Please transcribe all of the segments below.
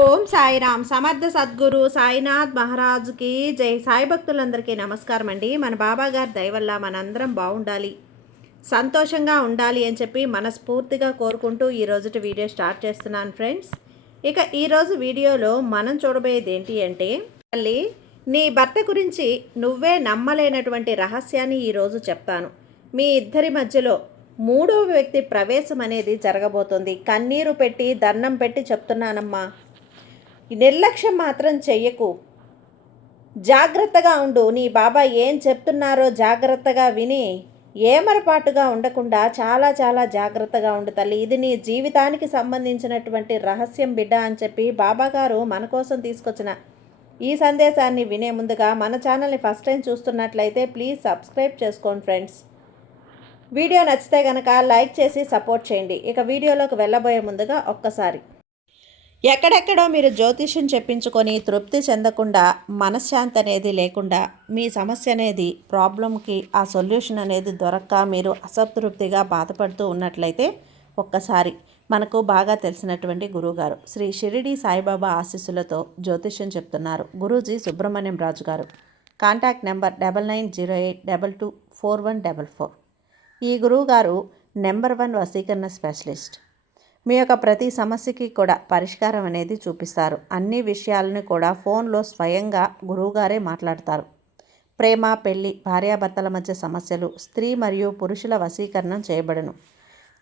ఓం సాయిరామ్. సమర్థ సద్గురు సాయినాథ్ మహారాజుకి జై. సాయి భక్తులందరికీ నమస్కారం అండి. మన బాబా గారి దయ వల్ల మనందరం బాగుండాలి, సంతోషంగా ఉండాలి అని చెప్పి మనస్ఫూర్తిగా కోరుకుంటూ ఈరోజుటి వీడియో స్టార్ట్ చేస్తున్నాను ఫ్రెండ్స్. ఇక ఈరోజు వీడియోలో మనం చూడబోయేది ఏంటి అంటే, తల్లి నీ భర్త గురించి నువ్వే నమ్మలేనటువంటి రహస్యాన్ని ఈరోజు చెప్తాను. మీ ఇద్దరి మధ్యలో మూడవ వ్యక్తి ప్రవేశం అనేది జరగబోతుంది. కన్నీరు పెట్టి దండం పెట్టి చెప్తున్నానమ్మా, నిర్లక్ష్యం మాత్రం చెయ్యకు. జాగ్రత్తగా ఉండు. నీ బాబా ఏం చెప్తున్నారో జాగ్రత్తగా విని ఏమరపాటుగా ఉండకుండా చాలా చాలా జాగ్రత్తగా ఉండు తల్లి. ఇది నీ జీవితానికి సంబంధించినటువంటి రహస్యం బిడ్డ అని చెప్పి బాబా గారు మన కోసం తీసుకొచ్చిన ఈ సందేశాన్ని వినే ముందుగా మన ఛానల్ని ఫస్ట్ టైం చూస్తున్నట్లయితే ప్లీజ్ సబ్స్క్రైబ్ చేసుకోండి ఫ్రెండ్స్. వీడియో నచ్చితే కనుక లైక్ చేసి సపోర్ట్ చేయండి. ఇక వీడియోలోకి వెళ్ళబోయే ముందుగా ఒక్కసారి, ఎక్కడెక్కడో మీరు జ్యోతిష్యం చెప్పించుకొని తృప్తి చెందకుండా, మనశ్శాంతి అనేది లేకుండా, మీ సమస్య అనేది ప్రాబ్లంకి ఆ సొల్యూషన్ అనేది దొరక్క మీరు అసంతృప్తిగా బాధపడుతూ ఉన్నట్లయితే ఒక్కసారి మనకు బాగా తెలిసినటువంటి గురువుగారు శ్రీ షిరిడి సాయిబాబా ఆశీస్సులతో జ్యోతిష్యం చెప్తున్నారు గురూజీ సుబ్రహ్మణ్యం రాజు గారు. Contact number 9908224144. ఈ గురువుగారు నెంబర్ 1 వశీకరణ స్పెషలిస్ట్. మీ యొక్క ప్రతి సమస్యకి కూడా పరిష్కారం అనేది చూపిస్తారు. అన్ని విషయాలను కూడా ఫోన్లో స్వయంగా గురువుగారే మాట్లాడతారు. ప్రేమ, పెళ్లి, భార్యాభర్తల మధ్య సమస్యలు, స్త్రీ మరియు పురుషుల వశీకరణం చేయబడును.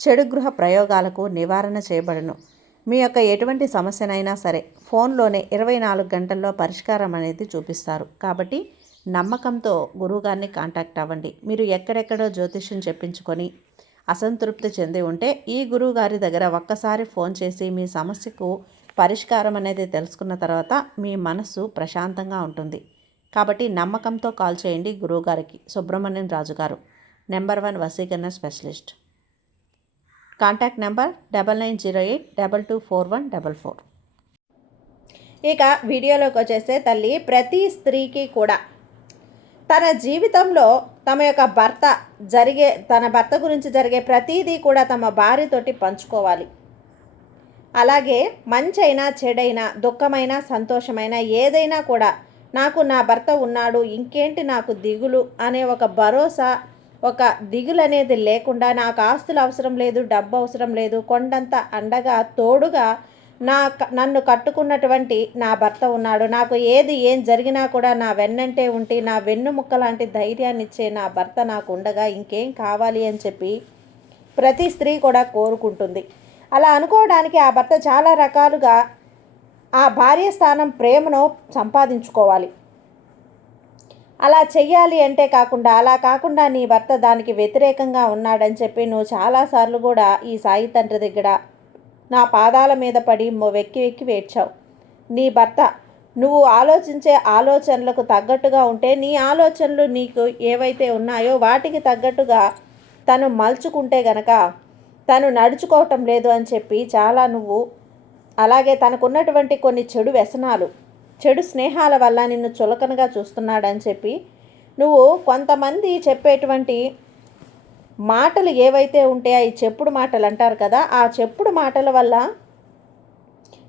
చెడు గృహ ప్రయోగాలకు నివారణ చేయబడును. మీ యొక్క ఎటువంటి సమస్యనైనా సరే ఫోన్లోనే 24 గంటల్లో పరిష్కారం అనేది చూపిస్తారు. కాబట్టి నమ్మకంతో గురువుగారిని కాంటాక్ట్ అవ్వండి. మీరు ఎక్కడెక్కడో జ్యోతిష్యం చెప్పించుకొని అసంతృప్తి చెంది ఉంటే ఈ గురువుగారి దగ్గర ఒక్కసారి ఫోన్ చేసి మీ సమస్యకు పరిష్కారం అనేది తెలుసుకున్న తర్వాత మీ మనస్సు ప్రశాంతంగా ఉంటుంది. కాబట్టి నమ్మకంతో కాల్ చేయండి గురువుగారికి. సుబ్రహ్మణ్యం రాజు గారు, నెంబర్ 1 వశీకరణ స్పెషలిస్ట్. Contact number 9908224144. ఇక వీడియోలోకి వచ్చేస్తే తల్లి, ప్రతి స్త్రీకి కూడా తన జీవితంలో తన భర్త గురించి జరిగే ప్రతీదీ కూడా తమ భార్యతోటి పంచుకోవాలి. అలాగే మంచైనా చెడైనా, దుఃఖమైనా సంతోషమైనా ఏదైనా కూడా నాకు నా భర్త ఉన్నాడు, ఇంకేంటి నాకు దిగులు అనే ఒక భరోసా, ఒక దిగులు అనేది లేకుండా, నాకు ఆస్తులు అవసరం లేదు, డబ్బు అవసరం లేదు, కొండంత అండగా తోడుగా నన్ను కట్టుకున్నటువంటి నా భర్త ఉన్నాడు, నాకు ఏం జరిగినా కూడా నా వెన్నంటే ఉండి నా వెన్నుముక్క లాంటి ధైర్యాన్ని ఇచ్చే నా భర్త నాకు ఉండగా ఇంకేం కావాలి అని చెప్పి ప్రతి స్త్రీ కూడా కోరుకుంటుంది. అలా అనుకోవడానికి ఆ భర్త చాలా రకాలుగా ఆ భార్య స్థానం ప్రేమను సంపాదించుకోవాలి. అలా చెయ్యాలి అంటే అలా కాకుండా నీ భర్త దానికి వ్యతిరేకంగా ఉన్నాడని చెప్పి నువ్వు చాలాసార్లు కూడా ఈ సాయి తండ్రి దగ్గర నా పాదాల మీద పడి వెక్కి వెక్కి వేడ్చావు. నీ భర్త నువ్వు ఆలోచించే ఆలోచనలకు తగ్గట్టుగా ఉంటే, నీ ఆలోచనలు నీకు ఏవైతే ఉన్నాయో వాటికి తగ్గట్టుగా తను మలుచుకుంటే గనక తను నడుచుకోవటం లేదు అని చెప్పి చాలా నువ్వు, అలాగే తనకున్నటువంటి కొన్ని చెడు వ్యసనాలు, చెడు స్నేహాల వల్ల నిన్ను చులకనగా చూస్తున్నాడని చెప్పి నువ్వు కొంతమంది చెప్పేటువంటి మాటలు ఏవైతే ఉంటాయో ఈ చెప్పుడు మాటలు అంటారు కదా, ఆ చెప్పుడు మాటల వల్ల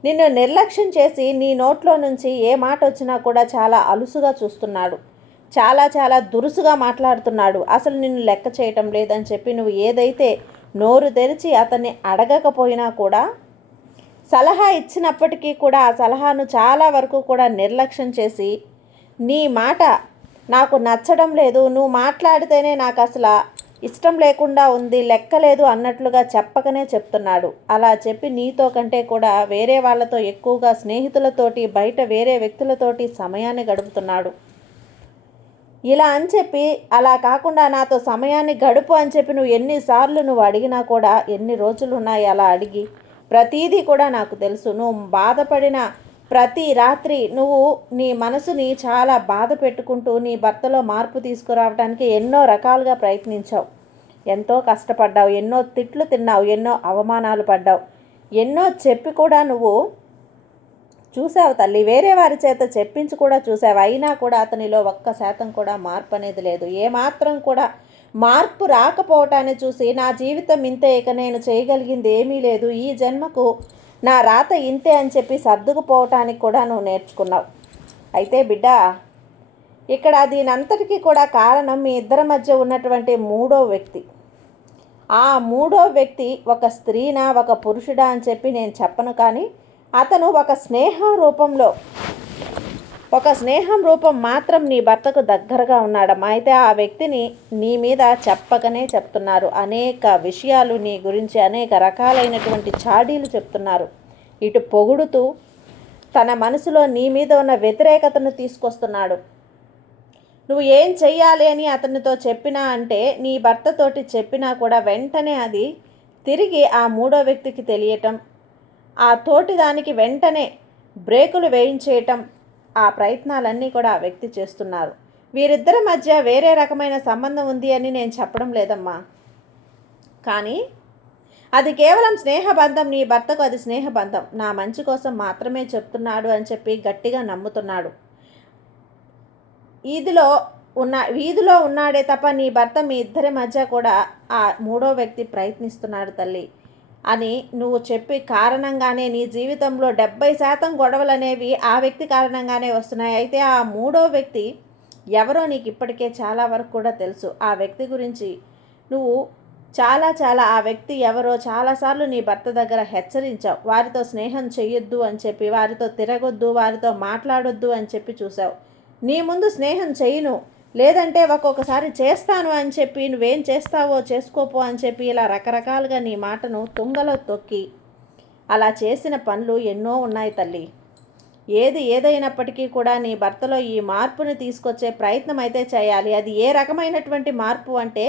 నిన్ను నిర్లక్ష్యం చేసి నీ నోట్లో నుంచి ఏ మాట వచ్చినా కూడా చాలా అలుసుగా చూస్తున్నాడు, చాలా చాలా దురుసుగా మాట్లాడుతున్నాడు, అసలు నిన్ను లెక్క చేయటం లేదని చెప్పి నువ్వు ఏదైతే నోరు తెరిచి అతన్ని అడగకపోయినా కూడా సలహా ఇచ్చినప్పటికీ కూడా ఆ సలహాను చాలా వరకు కూడా నిర్లక్ష్యం చేసి, నీ మాట నాకు నచ్చడం లేదు, నువ్వు మాట్లాడితేనే నాకు అసలు ఇష్టం లేకుండా ఉంది, లెక్కలేదు అన్నట్లుగా చెప్పకనే చెప్తున్నాడు. అలా చెప్పి నీతో కంటే కూడా వేరే వాళ్ళతో ఎక్కువగా స్నేహితులతోటి, బయట వేరే వ్యక్తులతోటి సమయాన్ని గడుపుతున్నాడు. ఇలా అని చెప్పి అలా కాకుండా నాతో సమయాన్ని గడుపు అని చెప్పి నువ్వు ఎన్నిసార్లు నువ్వు అడిగినా కూడా, ఎన్ని రోజులు ఉన్నాయి అలా అడిగి, ప్రతీదీ కూడా నాకు తెలుసు. నువ్వు బాధపడిన ప్రతి రాత్రి నువ్వు నీ మనసుని చాలా బాధ పెట్టుకుంటూ నీ భర్తలో మార్పు తీసుకురావడానికి ఎన్నో రకాలుగా ప్రయత్నించావు, ఎంతో కష్టపడ్డావు, ఎన్నో తిట్లు తిన్నావు, ఎన్నో అవమానాలు పడ్డావు, ఎన్నో చెప్పి కూడా నువ్వు చూసావు తల్లి, వేరే వారి చేత చెప్పించి కూడా చూసావు. అయినా కూడా అతనిలో 1% కూడా మార్పు అనేది లేదు. ఏమాత్రం కూడా మార్పు రాకపోవటాన్ని చూసి నా జీవితం ఇంతే, ఇక నేను చేయగలిగింది ఏమీ లేదు, ఈ జన్మకు నా రాత ఇంతే అని చెప్పి సర్దుకుపోవటానికి కూడా నువ్వు నేర్చుకున్నావు. అయితే బిడ్డ, ఇక్కడ దీనంతటికీ కూడా కారణం మీ ఇద్దరి మధ్య ఉన్నటువంటి మూడో వ్యక్తి. ఆ మూడో వ్యక్తి ఒక స్త్రీనా ఒక పురుషుడా అని చెప్పి నేను చెప్పను, కానీ అతను ఒక స్నేహం రూపం మాత్రం నీ భర్తకు దగ్గరగా ఉన్నాడమ్మా. అయితే ఆ వ్యక్తిని నీ మీద చెప్పకనే చెప్తున్నారు. అనేక విషయాలు నీ గురించి అనేక రకాలైనటువంటి చాడీలు చెప్తున్నారు. ఇటు పొగుడుతూ తన మనసులో నీ మీద ఉన్న వ్యతిరేకతను తీసుకొస్తున్నాడు. నువ్వు ఏం చెయ్యాలి అని అతనితో చెప్పినా అంటే నీ భర్తతోటి చెప్పినా కూడా వెంటనే అది తిరిగి ఆ మూడో వ్యక్తికి తెలియటం, ఆ తోటి దానికి వెంటనే బ్రేకులు వేయించేయటం, ఆ ప్రయత్నాలన్నీ కూడా ఆ వ్యక్తి చేస్తున్నారు. వీరిద్దరి మధ్య వేరే రకమైన సంబంధం ఉంది అని నేను చెప్పడం లేదమ్మా, కానీ అది కేవలం స్నేహబంధం. నీ భర్తకు అది స్నేహబంధం. నా మంచి కోసం మాత్రమే చెప్తున్నాడు అని చెప్పి గట్టిగా నమ్ముతున్నాడు. వీధిలో ఉన్నాడే తప్ప నీ భర్త మీ ఇద్దరి మధ్య కూడా ఆ మూడో వ్యక్తి ప్రయత్నిస్తున్నాడు తల్లి అని నువ్వు చెప్పి కారణంగానే నీ జీవితంలో 70% గొడవలు అనేవి ఆ వ్యక్తి కారణంగానే వస్తున్నాయి. అయితే ఆ మూడో వ్యక్తి ఎవరో నీకు ఇప్పటికే చాలా వరకు కూడా తెలుసు. ఆ వ్యక్తి గురించి నువ్వు చాలా ఆ వ్యక్తి ఎవరో చాలాసార్లు నీ భర్త దగ్గర హెచ్చరించావు. వారితో స్నేహం చెయ్యొద్దు అని చెప్పి, వారితో తిరగొద్దు, వారితో మాట్లాడొద్దు అని చెప్పి చూసావు. నీ ముందు స్నేహం చెయ్యను, లేదంటే ఒక్కొక్కసారి చేస్తాను అని చెప్పి, నువ్వేం చేస్తావో చేసుకోపో అని చెప్పి ఇలా రకరకాలుగా నీ మాటను తుంగలో తొక్కి అలా చేసిన పనులు ఎన్నో ఉన్నాయి తల్లి. ఏదైనప్పటికీ కూడా నీ భర్తలో ఈ మార్పుని తీసుకొచ్చే ప్రయత్నం అయితే చేయాలి. అది ఏ రకమైనటువంటి మార్పు అంటే,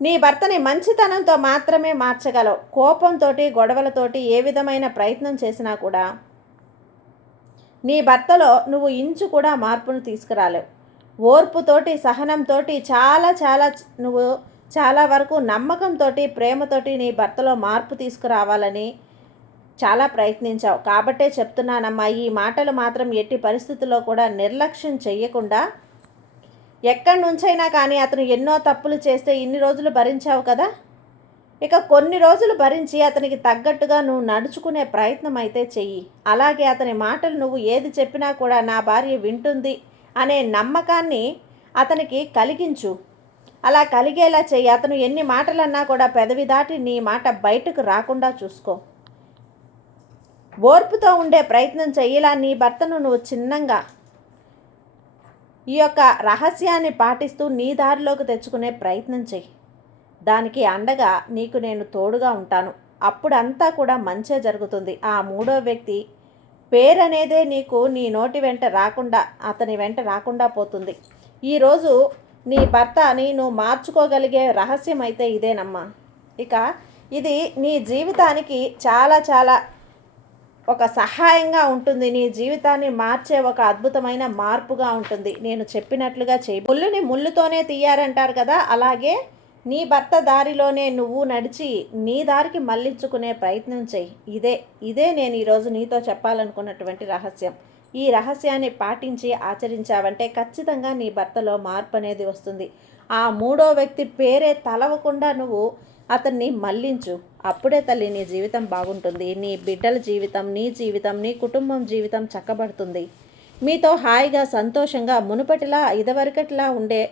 నీ భర్తని మంచితనంతో మాత్రమే మార్చగలవు. కోపంతో గొడవలతోటి ఏ విధమైన ప్రయత్నం చేసినా కూడా నీ భర్తలో నువ్వు ఇంచు కూడా మార్పును తీసుకురాలేవు. ఓర్పుతోటి సహనంతో నువ్వు చాలా వరకు నమ్మకంతో ప్రేమతోటి నీ భర్తలో మార్పు తీసుకురావాలని చాలా ప్రయత్నించావు. కాబట్టే చెప్తున్నానమ్మా, ఈ మాటలు మాత్రం ఎట్టి పరిస్థితుల్లో కూడా నిర్లక్ష్యం చెయ్యకుండా, ఎక్కడి నుంచైనా కానీ అతను ఎన్నో తప్పులు చేస్తే ఇన్ని రోజులు భరించావు కదా, ఇక కొన్ని రోజులు భరించి అతనికి తగ్గట్టుగా నువ్వు నడుచుకునే ప్రయత్నం అయితే చెయ్యి. అలాగే అతని మాటలు నువ్వు ఏది చెప్పినా కూడా నా భార్య వింటుంది అనే నమ్మకాన్ని అతనికి కలిగించు. అలా కలిగేలా చెయ్యి. అతను ఎన్ని మాటలన్నా కూడా పెదవి దాటి నీ మాట బయటకు రాకుండా చూసుకో. ఓర్పుతో ఉండే ప్రయత్నం చెయ్యిలా నీ భర్తను నువ్వు చిన్నంగా ఈ యొక్క రహస్యాన్ని పాటిస్తూ నీ దారిలోకి తెచ్చుకునే ప్రయత్నం చెయ్యి. దానికి అండగా నీకు నేను తోడుగా ఉంటాను. అప్పుడు అంతా కూడా మంచే జరుగుతుంది. ఆ మూడో వ్యక్తి పేరనేదే నీకు నీ నోటి వెంట రాకుండా, అతని వెంట రాకుండా పోతుంది. ఈరోజు నీ భర్తని నువ్వు మార్చుకోగలిగే రహస్యం అయితే ఇదేనమ్మా. ఇక ఇది నీ జీవితానికి చాలా ఒక సహాయంగా ఉంటుంది. నీ జీవితాన్ని మార్చే ఒక అద్భుతమైన మార్పుగా ఉంటుంది. నేను చెప్పినట్లుగా చేయి. ముళ్ళుని ముళ్ళుతోనే తీయారంటారు కదా, అలాగే నీ భర్త దారిలోనే నువ్వు నడిచి నీ దారికి మళ్ళించుకునే ప్రయత్నం చెయ్యి. ఇదే నేను ఈరోజు నీతో చెప్పాలనుకున్నటువంటి రహస్యం. ఈ రహస్యాన్ని పాటించి ఆచరించావంటే ఖచ్చితంగా నీ భర్తలో మార్పు అనేది వస్తుంది. ఆ మూడో వ్యక్తి పేరే తలవకుండా నువ్వు అతన్ని మళ్ళించు. అప్పుడే తల్లి నీ జీవితం బాగుంటుంది. నీ బిడ్డల జీవితం, నీ జీవితం, నీ కుటుంబం జీవితం చక్కబడుతుంది. మీతో హాయిగా సంతోషంగా మునుపటిలా ఇదివరకటిలా ఉండే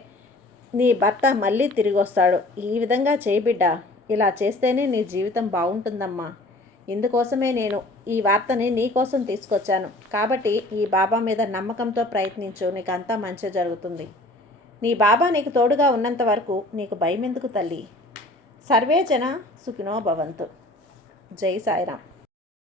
నీ భర్త మళ్ళీ తిరిగి వస్తాడు. ఈ విధంగా చేయి బిడ్డ. ఇలా చేస్తేనే నీ జీవితం బాగుంటుందమ్మా. ఇందుకోసమే నేను ఈ వార్తని నీ కోసం తీసుకొచ్చాను. కాబట్టి ఈ బాబా మీద నమ్మకంతో ప్రయత్నించు. నీకు అంతా మంచి జరుగుతుంది. నీ బాబా నీకు తోడుగా ఉన్నంత వరకు నీకు భయం ఎందుకు తల్లి. సర్వే జన సుఖినో భవంతు. జై సాయిరామ్.